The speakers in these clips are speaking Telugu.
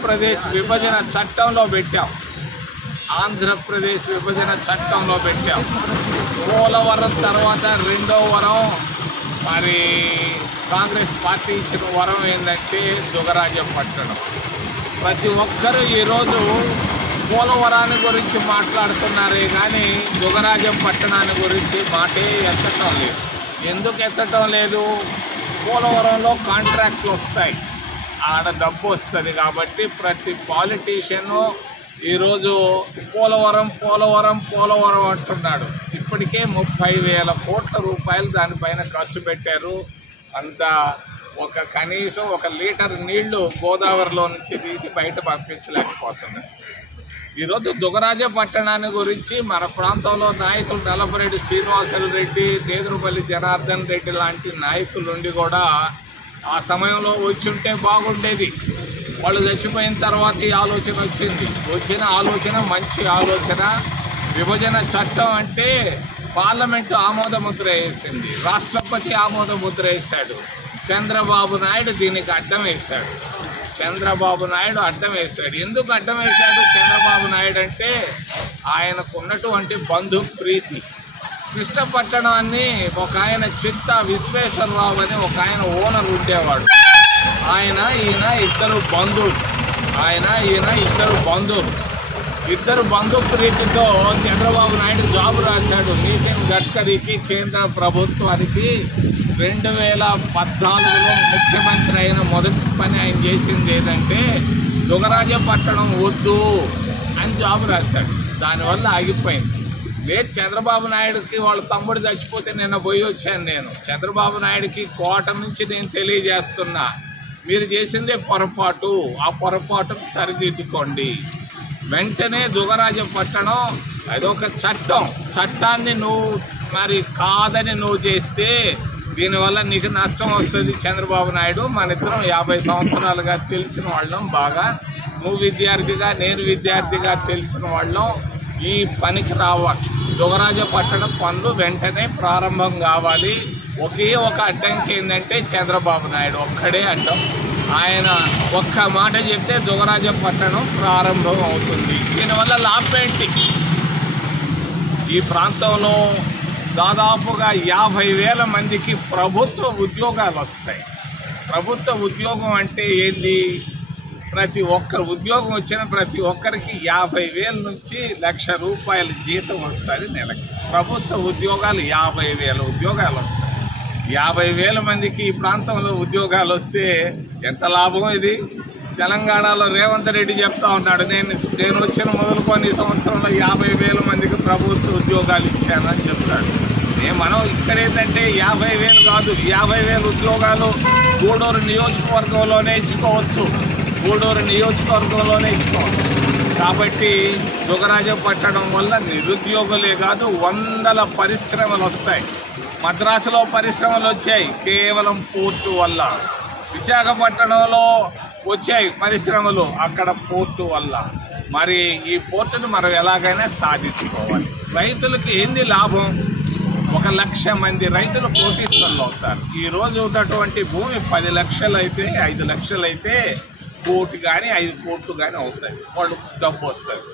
ఆంధ్రప్రదేశ్ విభజన చట్టంలో పెట్టాం. ఆంధ్రప్రదేశ్ విభజన చట్టంలో పెట్టాం. పోలవరం తర్వాత రెండో వరం మరి కాంగ్రెస్ పార్టీ ఇచ్చిన వరం ఏంటంటే దుగరాజపట్టణం. ప్రతి ఒక్కరూ ఈరోజు పోలవరాన్ని గురించి మాట్లాడుతున్నారే కానీ దుగరాజపట్టణాన్ని గురించి మాటే ఎత్తటం లేదు. ఎందుకు ఎత్తటం లేదు? పోలవరంలో కాంట్రాక్ట్లు వస్తాయి, ఆడ డబ్బు వస్తుంది కాబట్టి ప్రతి పాలిటీషియను ఈరోజు పోలవరం పోలవరం పోలవరం అంటున్నాడు. ఇప్పటికే 30,000 కోట్ల రూపాయలు దానిపైన ఖర్చు పెట్టారు. అంత కనీసం 1 లీటర్ నీళ్లు గోదావరిలో నుంచి తీసి బయట పంపించలేకపోతున్నారు. ఈరోజు దుగరాజపట్టణాన్ని గురించి మన ప్రాంతంలో నాయకులు నల్లపరెడ్డి శ్రీనివాసులు రెడ్డి, నేదురుపల్లి జనార్దన్ రెడ్డి లాంటి నాయకులుండి కూడా ఆ సమయంలో వచ్చుంటే బాగుండేది. వాళ్ళు చచ్చిపోయిన తర్వాత ఈ ఆలోచన వచ్చింది. వచ్చిన ఆలోచన మంచి ఆలోచన. విభజన చట్టం అంటే పార్లమెంటు ఆమోద ముద్ర వేసింది, రాష్ట్రపతి ఆమోద ముద్ర వేశాడు. చంద్రబాబు నాయుడు దీనికి అడ్డం వేశాడు. ఎందుకు అడ్డం వేశాడు చంద్రబాబు నాయుడు అంటే ఆయనకు ఉన్నటువంటి బంధు ప్రీతి. కృష్ణపట్టణాన్ని ఒక ఆయన చిత్తా విశ్వేశ్వరరావు అని ఒక ఆయన ఓనర్ ఉండేవాడు. ఈయన ఇద్దరు బంధువులు. ఇద్దరు బంధు ప్రీతితో చంద్రబాబు నాయుడు జాబ్ రాశాడు. నితిన్ గడ్కరీకి, కేంద్ర ప్రభుత్వానికి 2014లో ముఖ్యమంత్రి అయిన మొదటి పని ఆయన చేసింది ఏంటంటే దుగరాజపట్టణం వద్దు అని జాబ్ రాశాడు. దానివల్ల ఆగిపోయింది. లేదు చంద్రబాబు నాయుడుకి వాళ్ళ తమ్ముడు చచ్చిపోతే నిన్న పోయి వచ్చాను నేను. చంద్రబాబు నాయుడుకి కోట నుంచి నేను తెలియజేస్తున్నా, మీరు చేసిందే పొరపాటు, ఆ పొరపాటును సరిదిద్దుకోండి. వెంటనే దుగరాజపట్టణం అదొక చట్టాన్ని నువ్వు మరి కాదని నువ్వు చేస్తే దీనివల్ల నీకు నష్టం వస్తుంది. చంద్రబాబు నాయుడు మనిద్దరం 50 సంవత్సరాలుగా తెలిసిన వాళ్ళం, బాగా నువ్వు విద్యార్థిగా నేను విద్యార్థిగా తెలిసిన వాళ్ళం. ఈ పనికి రావాలి. దుగరాజపట్టణం పనులు వెంటనే ప్రారంభం కావాలి. ఒకే ఒక అడ్డంకి ఏంటంటే చంద్రబాబు నాయుడు ఒక్కడే అడ్డం. ఆయన ఒక్క మాట చెప్తే దుగరాజపట్టణం ప్రారంభం అవుతుంది. దీనివల్ల లాభం ఏంటి? ఈ ప్రాంతంలో దాదాపుగా 50,000 మందికి ప్రభుత్వ ఉద్యోగాలు వస్తాయి. ప్రభుత్వ ఉద్యోగం అంటే ఏంది? ప్రతి ఒక్కరు ఉద్యోగం వచ్చిన ప్రతి ఒక్కరికి 50,000 నుంచి 1,00,000 రూపాయల జీతం వస్తుంది నెలకి. ప్రభుత్వ ఉద్యోగాలు 50,000 ఉద్యోగాలు వస్తాయి. 50,000 మందికి ఈ ప్రాంతంలో ఉద్యోగాలు వస్తే ఎంత లాభం ఇది? తెలంగాణలో రేవంత్ రెడ్డి చెప్తా ఉన్నాడు, నేను వచ్చిన మొదలుకొని ఈ సంవత్సరంలో 50,000 మందికి ప్రభుత్వ ఉద్యోగాలు ఇచ్చానని చెప్తాడు. మనం ఇక్కడేంటంటే 50,000 కాదు, 50,000 ఉద్యోగాలు గూడూరు నియోజకవర్గంలోనే ఇచ్చుకోవచ్చు. కాబట్టి దుగరాజపట్టణం వల్ల నిరుద్యోగులే కాదు, 100 పరిశ్రమలు వస్తాయి. మద్రాసులో పరిశ్రమలు వచ్చాయి కేవలం పోర్టు వల్ల. విశాఖపట్నంలో వచ్చాయి పరిశ్రమలు అక్కడ పోర్టు వల్ల. మరి ఈ పోర్టును మనం ఎలాగైనా సాధించుకోవాలి. రైతులకు ఏంది లాభం? 1,00,000 మంది రైతులు కోటీశ్వరులు అవుతారు. ఈ రోజు ఉన్నటువంటి భూమి 10 లక్షలు అయితే 5 లక్షలు అయితే 1 కోటి కానీ 5 కోట్లు కానీ అవుతాయి. వాళ్ళు డబ్బు వస్తారు.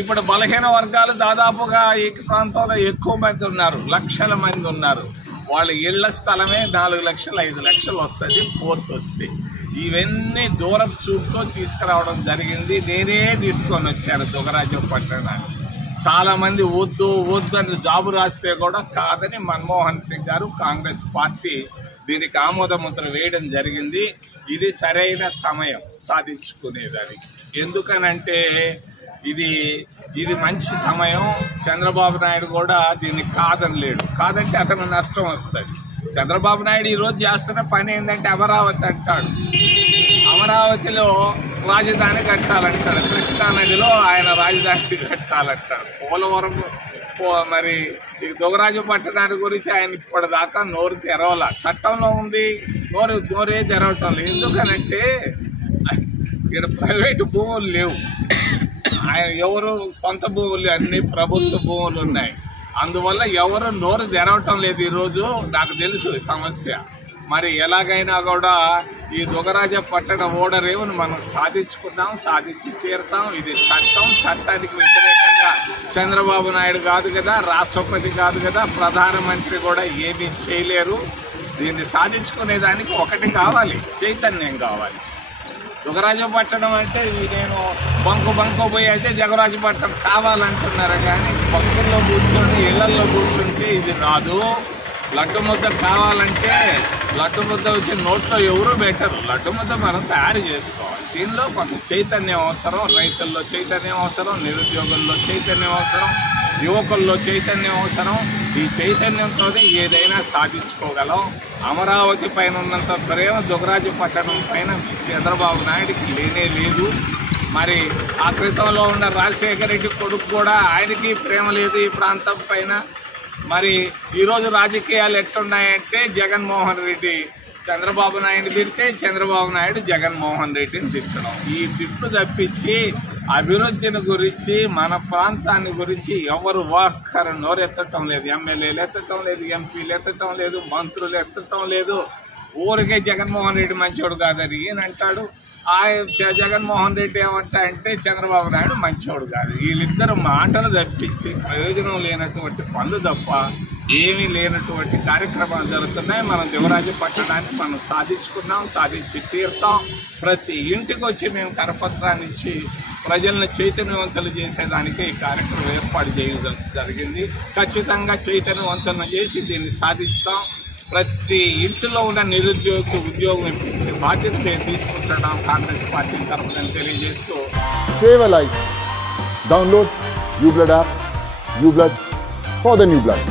ఇప్పుడు బలహీన వర్గాలు దాదాపుగా ఈ ప్రాంతంలో ఎక్కువ మంది ఉన్నారు, లక్షల మంది ఉన్నారు. వాళ్ళ ఇళ్ల స్థలమే 4 లక్షలు 5 లక్షలు వస్తుంది పోర్టు వస్తే. ఇవన్నీ దూరం చూపుతో తీసుకురావడం జరిగింది. నేనే తీసుకొని వచ్చాను దుగరాజపట్టణాన్ని. చాలామంది వద్దు అని జాబు రాస్తే కూడా కాదని మన్మోహన్ సింగ్ గారు, కాంగ్రెస్ పార్టీ దీనికి ఆమోద ముద్ర వేయడం జరిగింది. ఇది సరైన సమయం సాధించుకునేదానికి. ఎందుకనంటే ఇది మంచి సమయం. చంద్రబాబు నాయుడు కూడా దీన్ని కాదనలేడు. కాదంటే అతను నష్టం వస్తుంది. చంద్రబాబు నాయుడు ఈరోజు చేస్తున్న పని ఏంటంటే అమరావతి అంటాడు. అమరావతిలో రాజధాని కట్టాలంటాడు. కృష్ణానదిలో ఆయన రాజధాని కట్టాలంటాడు. పోలవరం మరి ఈ దుగరాజపట్టణాన్ని గురించి ఆయన ఇప్పటిదాకా నోరు తెరవల. చట్టంలో ఉంది, నోరే తెరవటం లేదు. ఎందుకనంటే ఇక్కడ ప్రైవేటు భూములు లేవు. ఆయన ఎవరు సొంత భూములు, అన్ని ప్రభుత్వ భూములు ఉన్నాయి. అందువల్ల ఎవరు నోరు తెరవటం లేదు. ఈరోజు నాకు తెలుసు సమస్య. మరి ఎలాగైనా కూడా ఈ దుగరాజపట్టణ ఓడరేవును మనం సాధించుకున్నాం, సాధించి తీరుతాం. ఇది చట్టం. చట్టానికి వ్యతిరేకంగా చంద్రబాబు నాయుడు కాదు కదా, రాష్ట్రపతి కాదు కదా, ప్రధానమంత్రి కూడా ఏమీ చేయలేరు. దీన్ని సాధించుకునేదానికి ఒకటి కావాలి, చైతన్యం కావాలి. దుగరాజపట్టణం అంటే నేను బంకు పోయి అయితే జగరాజపట్నం కావాలంటున్నారు, కానీ బంకుల్లో కూర్చొని ఇళ్లల్లో కూర్చుంటే ఇది రాదు. లడ్డు ముద్ద కావాలంటే లడ్డు ముద్ద వచ్చి నోట్లో ఎవరు పెట్టరు. లడ్డు ముద్ద మనం తయారు చేసుకోవాలి. దీనిలో కొంత చైతన్యం అవసరం. రైతుల్లో చైతన్యం అవసరం, నిరుద్యోగుల్లో చైతన్యం అవసరం, యువకుల్లో చైతన్యం అవసరం. ఈ చైతన్యంతోనే ఏదైనా సాధించుకోగలం. అమరావతి పైన ఉన్నంత ప్రేమ దుగరాజపట్టణం పైన చంద్రబాబు నాయుడికి లేనే లేదు. మరి ఆ క్రితంలో ఉన్న రాజశేఖర రెడ్డి కొడుకు కూడా ఆయనకి ప్రేమ లేదు ఈ ప్రాంతం పైన. మరి ఈరోజు రాజకీయాలు ఎట్టున్నాయంటే జగన్మోహన్ రెడ్డి చంద్రబాబు నాయుడు తిడితే చంద్రబాబు నాయుడు జగన్మోహన్ రెడ్డిని తిట్టడం. ఈ తిట్లు తప్పించి అభివృద్ధిని గురించి, మన ప్రాంతాన్ని గురించి ఎవరు ఒక్కరు నోరెత్తటం లేదు. ఎమ్మెల్యేలు ఎత్తటం లేదు, ఎంపీలు ఎత్తటం లేదు, మంత్రులు ఎత్తటం లేదు. ఊరికే జగన్మోహన్ రెడ్డి మంచోడు కాదని ఈయన అంటాడు. జగన్మోహన్ రెడ్డి ఏమంటా అంటే చంద్రబాబు నాయుడు మంచోడు కాదు. వీళ్ళిద్దరు మాటలు తప్పించి ప్రయోజనం లేనటువంటి పనులు తప్ప ఏమీ లేనటువంటి కార్యక్రమాలు జరుగుతున్నాయి. మనం దుగరాజపట్టణాన్ని మనం సాధించుకున్నాం, సాధించి తీరుతాం. ప్రతి ఇంటికి వచ్చి మేము కరపత్రాన్ని ఇచ్చి ప్రజలను చైతన్యవంతులు చేసేదానికి ఈ కార్యక్రమం ఏర్పాటు చేయడం జరిగింది. ఖచ్చితంగా చైతన్యవంతులను చేసి దీన్ని సాధిస్తాం. ప్రతి ఇంటిలో ఉన్న నిరుద్యోగికి ఉద్యోగం ఇప్పించే బాధ్యత మేము తీసుకుంటున్నాం కాంగ్రెస్ పార్టీ తరఫున తెలియజేస్తూ. Save a life. Download new blood app. New blood for the new blood.